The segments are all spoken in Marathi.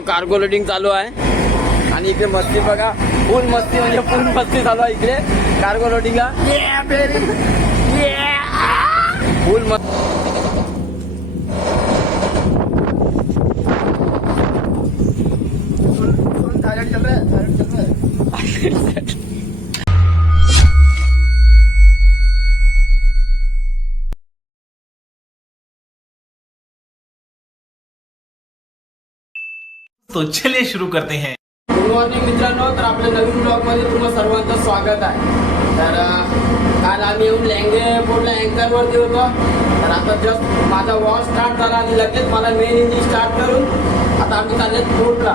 कार्गो लोडिंग चालू आहे आणि इकडे मस्ती बघा, फुल मस्ती म्हणजे फुल मस्ती चालू आहे इकडे कार्गो लोडिंगला. फुल मस्ती. तो चलिए शुरू करते हैं. गुड मॉर्निंग मित्रांनो. तर आपल्या नवीन ब्लॉगमध्ये तुम्हा सर्वांचं स्वागत आहे. तर काल आम्ही येऊन लेंगे बोर्डला अँकरवरती होतो. तर आता जस्ट माझा वॉच स्टार्ट झाला आणि लगेच मला मेन इंजिन स्टार्ट करून आता आम्ही चालले बोटला.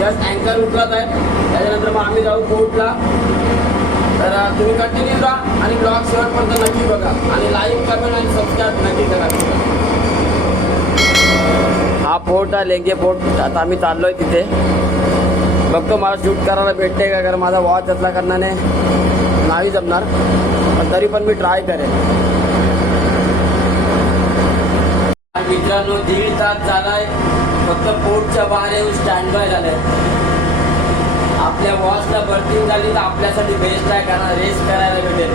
जस्ट अँकर उतरत आहे, त्याच्यानंतर मग आम्ही जाऊ बोटला. तर तुम्ही कंटिन्यू राहा आणि ब्लॉग शेवटपर्यंत नक्की बघा आणि लाईक कमेंट आणि सबस्क्राईब नक्की करा. हा पोर्ट आहे लेंगे पोर्ट. आता आम्ही चाललोय तिथे. बघतो मला शूट करायला भेटते का, कारण माझा वॉच असल्या कारणाने नाही जमणार, पण तरी पण मी ट्राय करेन. मित्रांनो 1.5 तास झालाय फक्त पोर्टच्या बाहेर येऊन स्टँड बाय झालंय. आपल्या वॉचला बर्थिंग झाली तर आपल्यासाठी बेस्ट आहे, कारण रेस्ट करायला भेटेल.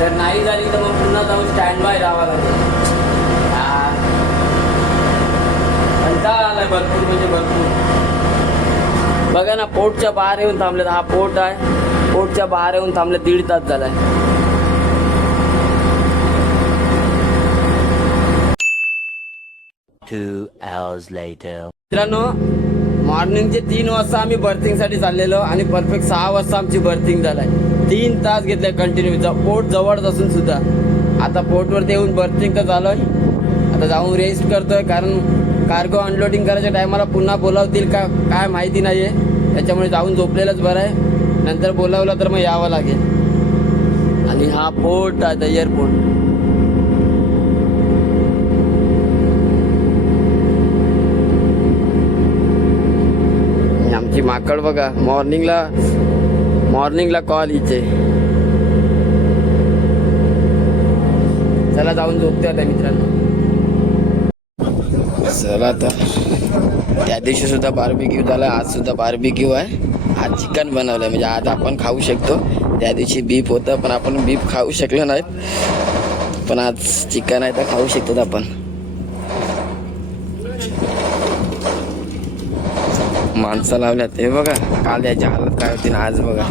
जर नाही झाली तर मग पुन्हा जाऊन स्टँड बाय राहावं लागेल. कंटाळा आलाय भरपूर म्हणजे भरपूर. बघा ना, पोर्टच्या बाहेर येऊन थांबले. हा पोर्ट आहे, पोर्टच्या बाहेर येऊन थांबले. 1.5 तास झालाय. 2 hours later. मित्रांनो मॉर्निंगचे 3 वाजता आम्ही बर्थिंगसाठी चाललेलो आणि परफेक्ट 6 वाजता आमची बर्थिंग झालाय. 3 तास घेतले कंटिन्यू. पोर्ट जवळच असून सुद्धा आता पोर्टवरती येऊन बर्थिंग तर झालोय. आता जाऊन रेस्ट करतोय, कारण कार्गो अनलोडिंग करायच्या टायमाला पुन्हा बोलावतील का काय माहिती नाही आहे. त्याच्यामुळे जाऊन झोपलेलंच बरं आहे. नंतर बोलावलं तर मग यावं लागेल. आणि हा पोर्ट आहे एअरपोर्ट. आमची माकड बघा, मॉर्निंगला कॉल इथे. चला जाऊन झोपते आता मित्रांनो. चला आता. त्या दिवशी सुद्धा बार्बिक्यू झाला, आज सुद्धा बार्बिक्यू आहे. आज चिकन बनवलंय, म्हणजे आज आपण खाऊ शकतो. त्या दिवशी बीफ होतं पण आपण बीफ खाऊ शकलो नाहीत, पण आज चिकन आहे तर खाऊ शकतो आपण. माणसं लावल्यात हे बघा. काल याची हालत काय होती ना आज बघा.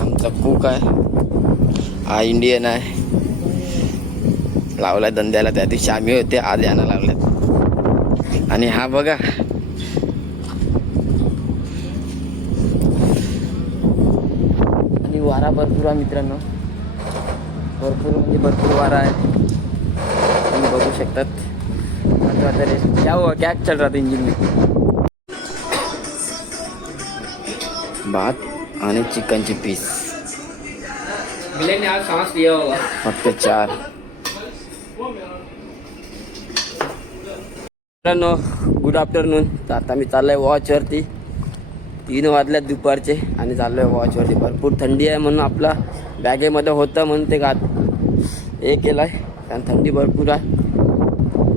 आमचा कुक आहे, हा इंडियन आहे. लावलाय धंद्याला. त्या दिवशी आम्ही होते, आज यानं लावल्यात. आणि हा बघा आणि वारा भरपूर आहे मित्रांनो. भरपूर म्हणजे भरपूर वारा आहे, तुम्ही बघू शकतात. आता रेस्ट क्या हुआ, क्या चल रहा था इंजिन में. भात आणि चिकनची पीस फक्त 4. मित्रांनो गुड आफ्टरनून. तर आता मी चाललोय वॉचवरती. 3 वाजल्यात दुपारचे आणि चाललोय वॉचवरती. भरपूर थंडी आहे म्हणून आपला बॅगेमध्ये होतं म्हणून ते हे केलं आहे, कारण थंडी भरपूर आहे.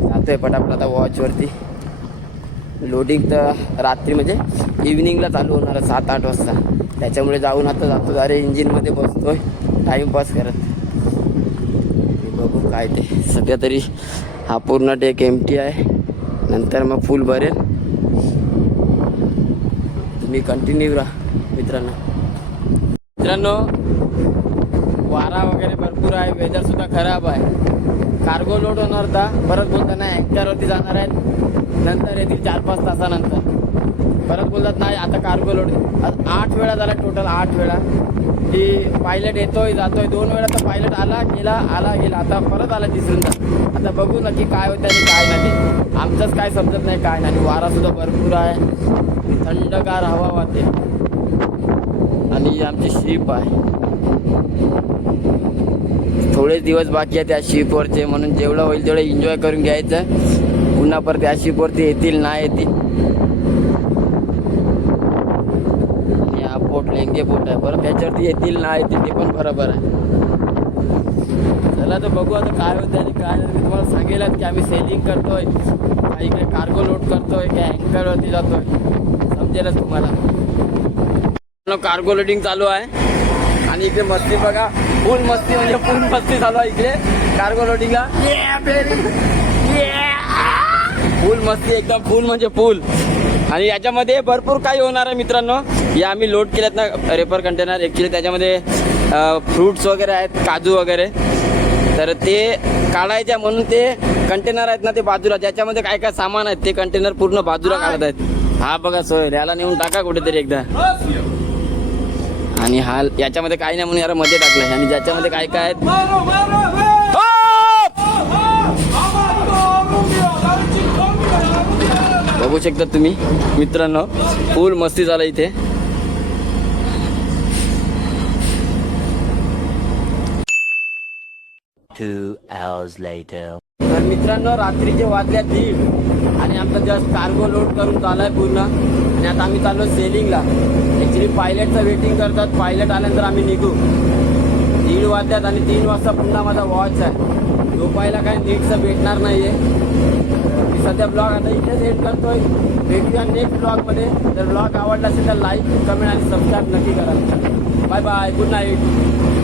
जातोय पटापट आता वॉचवरती. लोडिंग तर रात्री म्हणजे इव्हिनिंगला चालू होणार आहे 7-8 वाजता. त्याच्यामुळे जाऊन आता जातो. अरे इंजिनमध्ये बसतोय टाईमपास करत. बघू काय ते. सध्या तरी हा पूर्ण डेक एम्प्टी आहे, नंतर मग फुल भरेल. तुम्ही कंटिन्यू राहा मित्रांनो. वारा वगैरे भरपूर आहे, वेदर सुद्धा खराब आहे. कार्गो लोड होणार होता, परत बोलताना अँकरवरती जाणार आहेत, नंतर येतील 4-5 तासानंतर. परत बोलतात नाही आता कार्गो लोड. 8 वेळा झाला टोटल, 8 वेळा की पायलट येतोय जातोय. 2 वेळा तर पायलट आला गेला. आता परत आला तिसऱ्यांदा. आता बघू नक्की काय होतं आणि काय नाही. आमचंच काय समजत नाही काय नाही. वारासुद्धा भरपूर आहे, थंडगार हवा वाहते आणि आमची शिप आहे. थोडेच दिवस बाकी आहे त्या शिपवरचे, म्हणून जेवढं होईल तेवढं एन्जॉय करून घ्यायचं. पुन्हा परत त्या शिपवरती येतील नाही येतील. आणि हा पोट लेंगे पोट आहे, परत त्याच्यावरती येतील नाही येतील ते पण बरोबर आहे. चला तर बघू आता काय होतं आणि काय नाही. मी तुम्हाला सांगेलच की आम्ही सेलिंग करतोय, काही इकडे कार्गो लोड करतोय, काय अँकरवरती जातोय, समजेलच तुम्हाला. कार्गो लोडिंग चालू आहे आणि इकडे मस्ती बघा, फुल मस्ती म्हणजे फुल मस्ती चालू आहे इकडे कार्गो लोडिंगला. फुल मस्ती एकदम, फुल म्हणजे फुल. आणि याच्यामध्ये भरपूर काही होणार आहे मित्रांनो. या आम्ही लोड केल्यात ना रेपर कंटेनर, ॲक्च्युली त्याच्यामध्ये फ्रूट्स वगैरे आहेत, काजू वगैरे, तर ते काढायच्या म्हणून ते कंटेनर आहेत ना ते बाजूला, ज्याच्यामध्ये काय काय सामान आहेत ते कंटेनर पूर्ण बाजूला काढत आहेत. हा बघा सोय, याला नेऊन टाका कुठेतरी एकदा. आणि हा याच्यामध्ये काही नाही म्हणून याला मध्ये टाकलंय, आणि ज्याच्यामध्ये काय काय आहेत बघू शकता तुम्ही मित्रांनो. फुल मस्ती झाला इथे. Two hours later. तर मित्रांनो रात्रीचे वाजल्या 1:30 आणि आमचा जस्ट कार्गो लोड करून चालू आहे पूर्ण. आणि आता आम्ही चाललो सेलिंगला. ॲक्च्युली पायलटचं वेटिंग करतात, पायलट आल्यानंतर आम्ही निघू. 1:30 वाजल्यात आणि 3 वाजता पुन्हा माझा वॉच आहे. झोपायला काय नीटचं भेटणार नाहीये. मी सध्या ब्लॉग आता इथेच एंड करतोय. भेटूया नेक्स्ट ब्लॉगमध्ये. जर ब्लॉग आवडला असेल तर लाईक, कमेंट आणि सबस्क्राईब नक्की करा. Bye bye, good night.